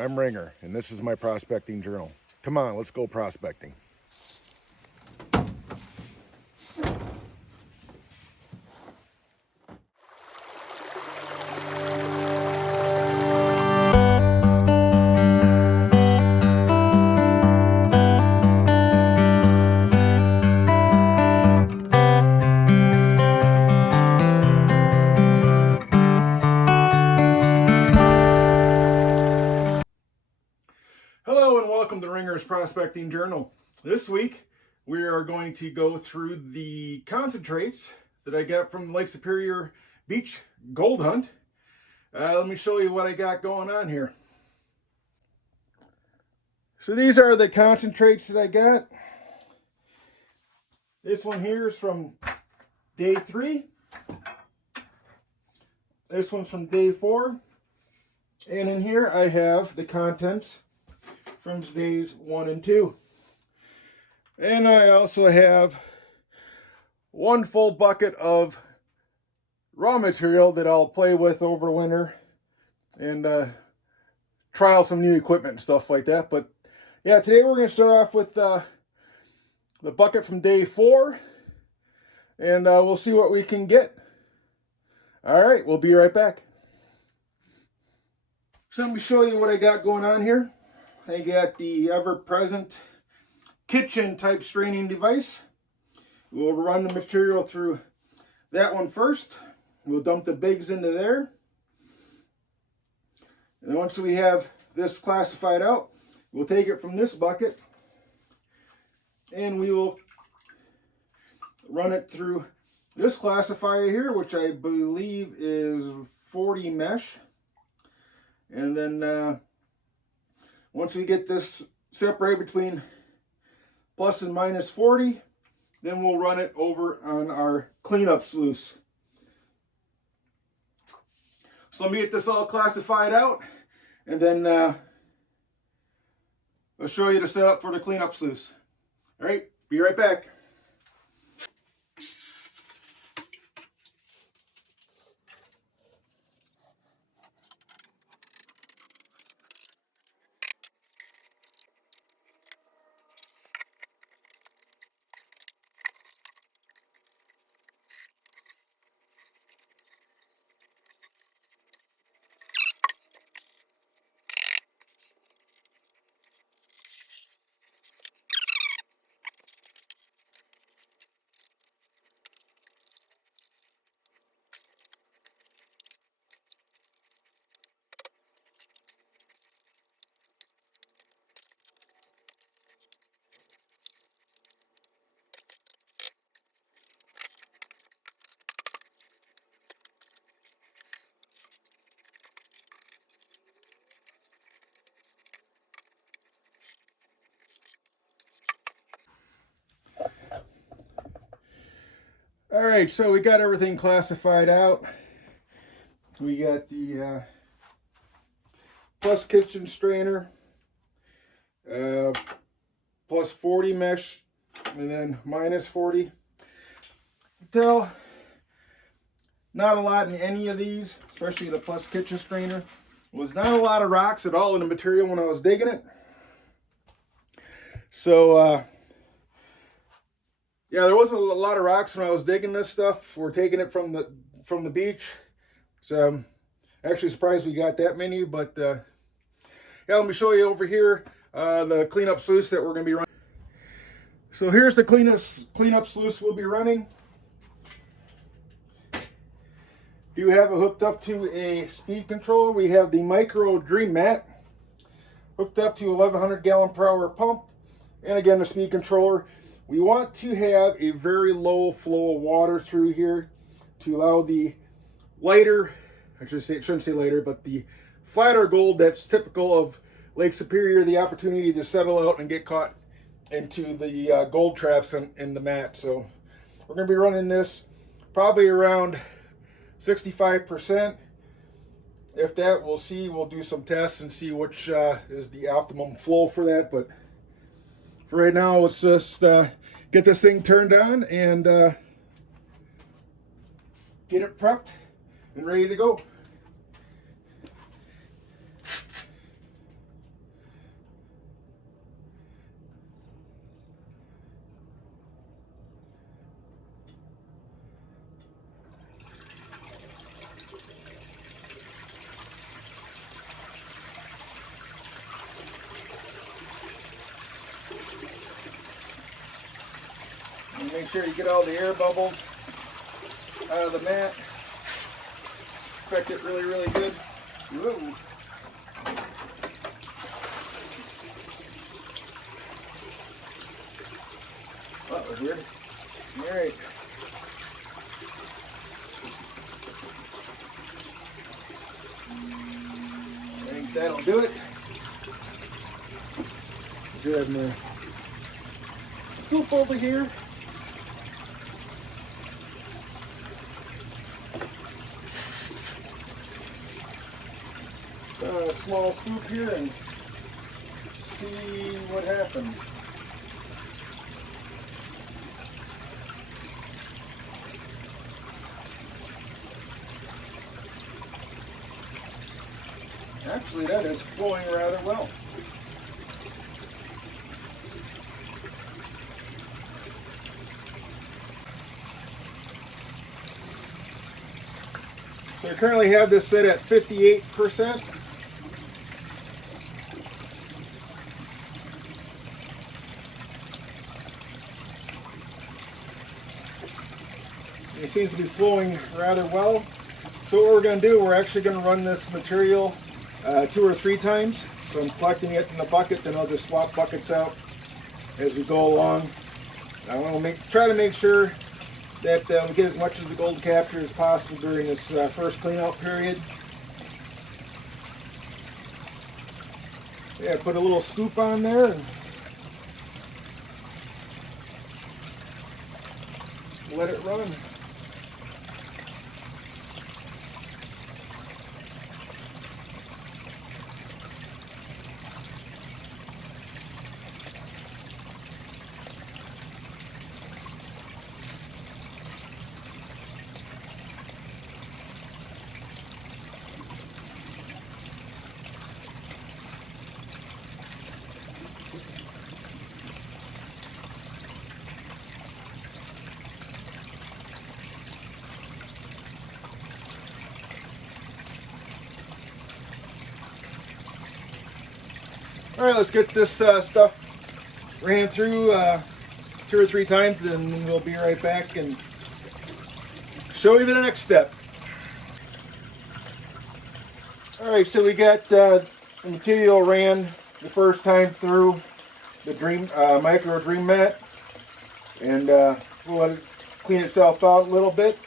I'm Ringer, and this is my prospecting journal. Come on, let's go prospecting. Hello and welcome to Ringer's Prospecting Journal. This week we are going to go through the concentrates that I got from the Lake Superior Beach Gold Hunt. Let me show you what I got going on here. So these are the concentrates that I got. This one here is from day 3. This one's from day 4. And in here I have the contents from days 1 and 2. And I also have one full bucket of raw material that I'll play with over winter and trial some new equipment and stuff like that. But yeah, today we're going to start off with the bucket from day 4, and we'll see what we can get. All right, we'll be right back. So let me show you what I got going on here. I got the ever-present kitchen type straining device. We'll run the material through that one first. We'll dump the bigs into there. And once we have this classified out, we'll take it from this bucket and we will run it through this classifier here, which I believe is 40 mesh. And then once we get this separated between plus and minus 40, then we'll run it over on our cleanup sluice. So let me get this all classified out, and then I'll show you the setup for the cleanup sluice. All right, be right back. All right, so we got everything classified out. We got the plus kitchen strainer, plus 40 mesh, and then minus 40. Tell not a lot in any of these, especially the plus kitchen strainer. Was not a lot of rocks at all in the material when I was digging it. So yeah, there wasn't a lot of rocks when I was digging this stuff. We're taking it from the beach, so I'm actually surprised we got that many. But yeah, let me show you over here the cleanup sluice that we're going to be running. So here's the cleanup sluice we'll be running. Do have it hooked up to a speed controller. We have the Micro Dream Mat hooked up to 1100 gallon per hour pump, and again the speed controller. We want to have a very low flow of water through here to allow the lighter, I shouldn't say lighter, but the flatter gold that's typical of Lake Superior, the opportunity to settle out and get caught into the gold traps in the mat. So we're going to be running this probably around 65%. If that, we'll see. We'll do some tests and see which is the optimum flow for that. But for right now, let's just get this thing turned on and get it prepped and ready to go. sure you get all the air bubbles out of the mat. Inspect it really, really good. Whoa. That was weird. Alright. I think that'll do it. Grab my scoop over here. A small scoop here and see what happens. Actually, that is flowing rather well. So I currently have this set at 58%. It seems to be flowing rather well. So what we're going to do, we're actually going to run this material 2 or 3 times. So I'm collecting it in the bucket, then I'll just swap buckets out as we go along. I want to try to make sure that we get as much of the gold capture as possible during this first clean out period. Yeah, put a little scoop on there and let it run. All right, let's get this stuff ran through 2 or 3 times, and then we'll be right back and show you the next step. All right, so we got the material ran the first time through the micro dream mat, and we'll let it clean itself out a little bit.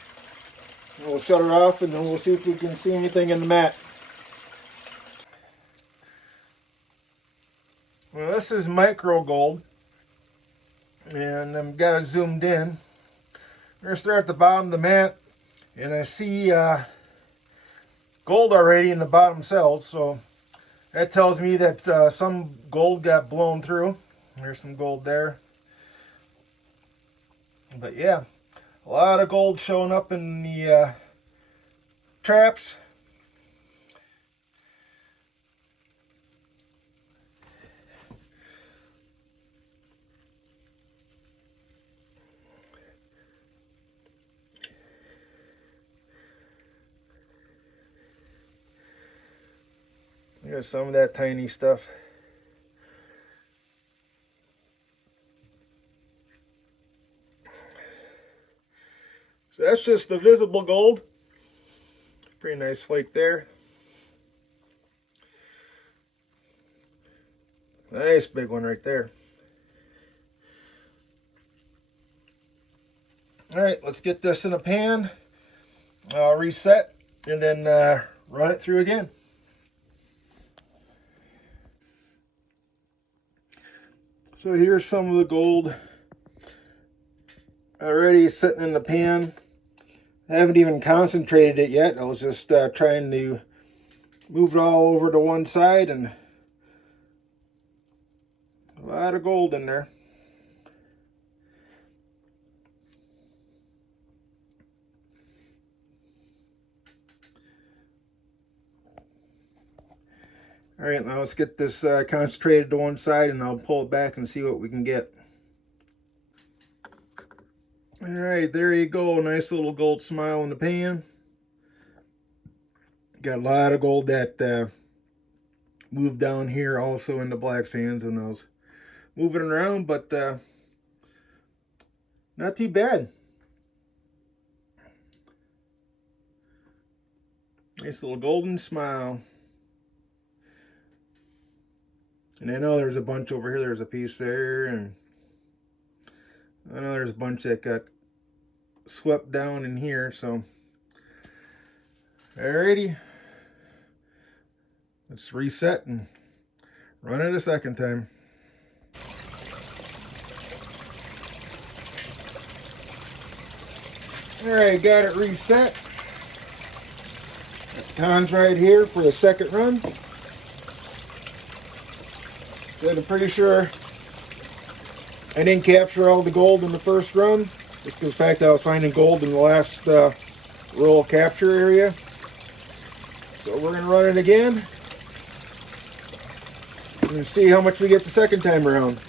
We'll shut her off, and then we'll see if we can see anything in the mat. Well, this is micro gold, and I've got it zoomed in. I'm going to start at the bottom of the mat, and I see gold already in the bottom cells, so that tells me that some gold got blown through. There's some gold there. But yeah, a lot of gold showing up in the traps. There's some of that tiny stuff. So that's just the visible gold. Pretty nice flake there. Nice big one right there. All right, let's get this in a pan. I'll reset and then run it through again. So here's some of the gold already sitting in the pan. I haven't even concentrated it yet. I was just trying to move it all over to one side, and a lot of gold in there. All right, now let's get this concentrated to one side, and I'll pull it back and see what we can get. All right, there you go. Nice little gold smile in the pan. Got a lot of gold that moved down here also in the black sands when I was moving around, but Not too bad. Nice little golden smile. And I know there's a bunch over here. There's a piece there, and I know there's a bunch that got swept down in here. So, alrighty, let's reset and run it a second time. Alright, got it reset. Got the cons right here for the second run. But I'm pretty sure I didn't capture all the gold in the first run, just because of the fact that I was finding gold in the last roll capture area. So we're going to run it again and see how much we get the second time around.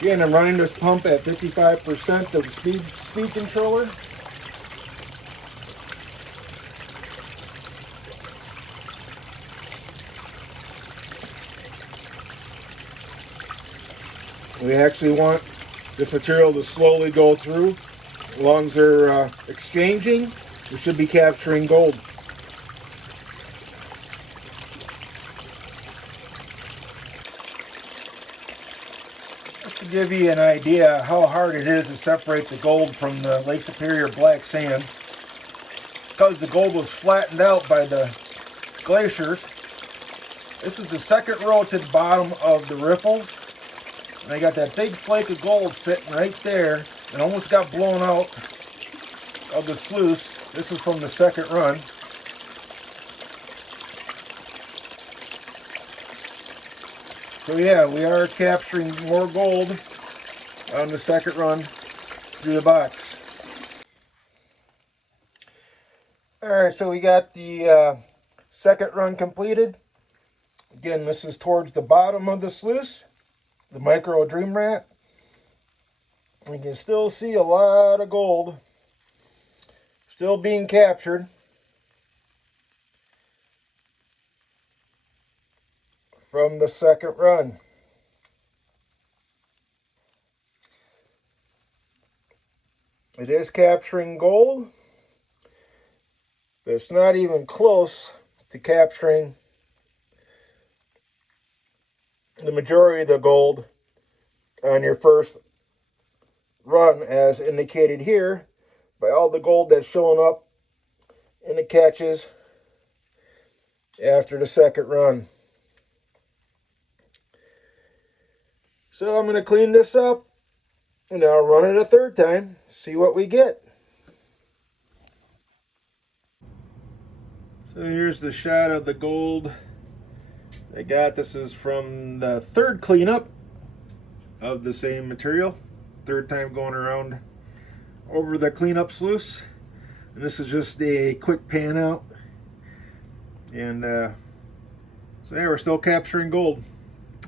Again, I'm running this pump at 55% of the speed controller. We actually want this material to slowly go through. As long as they're exchanging, we should be capturing gold. Just to give you an idea how hard it is to separate the gold from the Lake Superior black sand, because the gold was flattened out by the glaciers. This is the second row to the bottom of the riffle, and I got that big flake of gold sitting right there and almost got blown out of the sluice. This is from the second run. So yeah, we are capturing more gold on the second run through the box. Alright, so we got the second run completed. Again, this is towards the bottom of the sluice, the micro dream rat. We can still see a lot of gold still being captured. From the second run. It is capturing gold, but it's not even close to capturing the majority of the gold on your first run, as indicated here by all the gold that's showing up in the catches after the second run. So I'm going to clean this up and I'll run it a third time, see what we get. So here's the shot of the gold I got. This is from the third cleanup of the same material. Third time going around over the cleanup sluice. And this is just a quick pan out. And so yeah, we're still capturing gold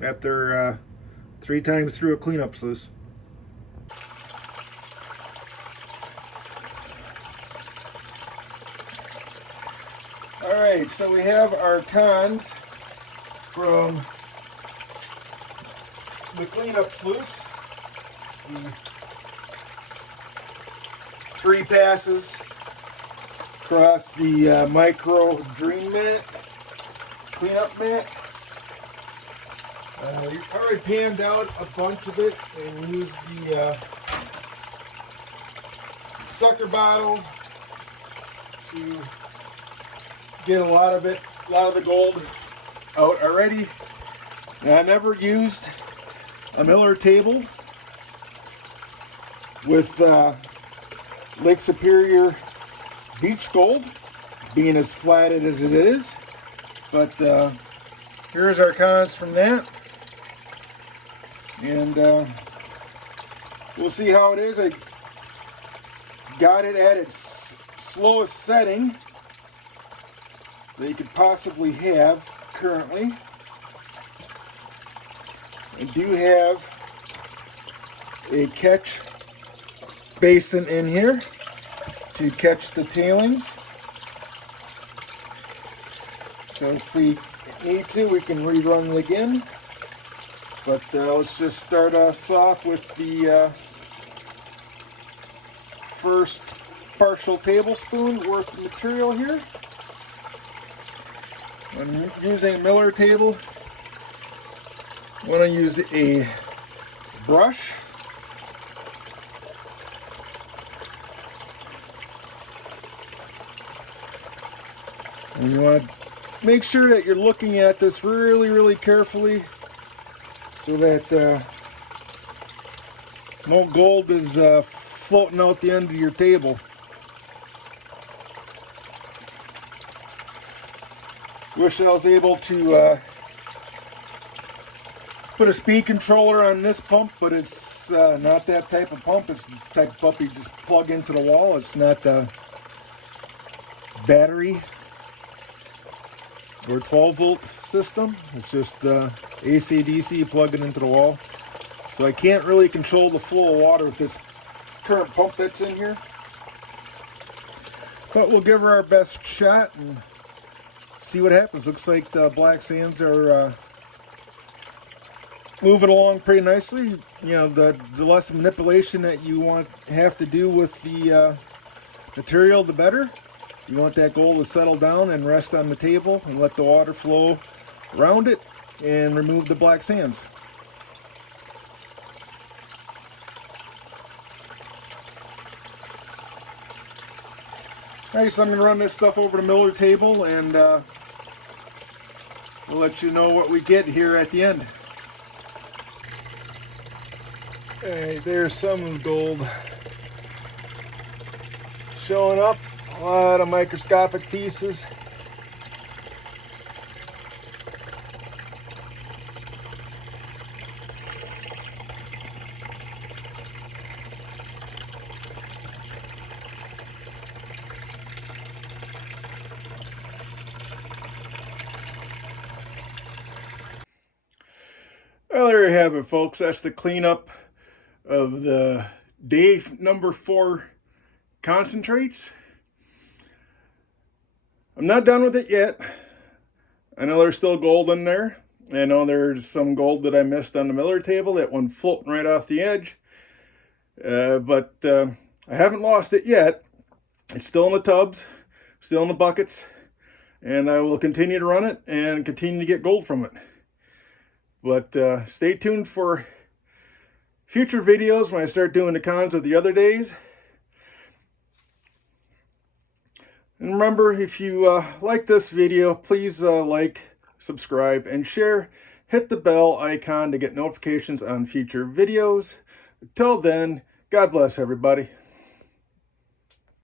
after 3 times through a cleanup sluice. Alright, so we have our cons from the cleanup sluice. 3 passes across the micro dream mat, cleanup mat. You already panned out a bunch of it and used the sucker bottle to get a lot of the gold out already. Now, I never used a Miller table with Lake Superior Beach Gold, being as flatted as it is. But here's our cons from that. And we'll see how it is. I got it at its slowest setting that you could possibly have currently. I do have a catch basin in here to catch the tailings. So if we need to, we can rerun it again. But let's just start us off with the first partial tablespoon worth of material here. I'm using a Miller table. I want to use a brush. And you want to make sure that you're looking at this really, really carefully so that no gold is floating out the end of your table. Wish I was able to put a speed controller on this pump, but it's not that type of pump. It's the type of pump you just plug into the wall. It's not the battery or 12 volt system. It's just AC DC, you plug it into the wall. So I can't really control the flow of water with this current pump that's in here. But we'll give her our best shot and see what happens. Looks like the black sands are moving along pretty nicely. You know, the less manipulation that you have to do with the material, the better. You want that gold to settle down and rest on the table and let the water flow around it and remove the black sands. Alright, so I'm going to run this stuff over the Miller table and we'll let you know what we get here at the end. Alright, there's some gold showing up. A lot of microscopic pieces. Well, there you have it, folks. That's the cleanup of the day number 4 concentrates. I'm not done with it yet. I know there's still gold in there. I know there's some gold that I missed on the Miller table, that one floating right off the edge. But I haven't lost it yet. It's still in the tubs, still in the buckets, and I will continue to run it and continue to get gold from it. But stay tuned for future videos when I start doing the cons of the other days. And remember, if you like this video, please like, subscribe, and share. Hit the bell icon to get notifications on future videos. Until then, God bless everybody.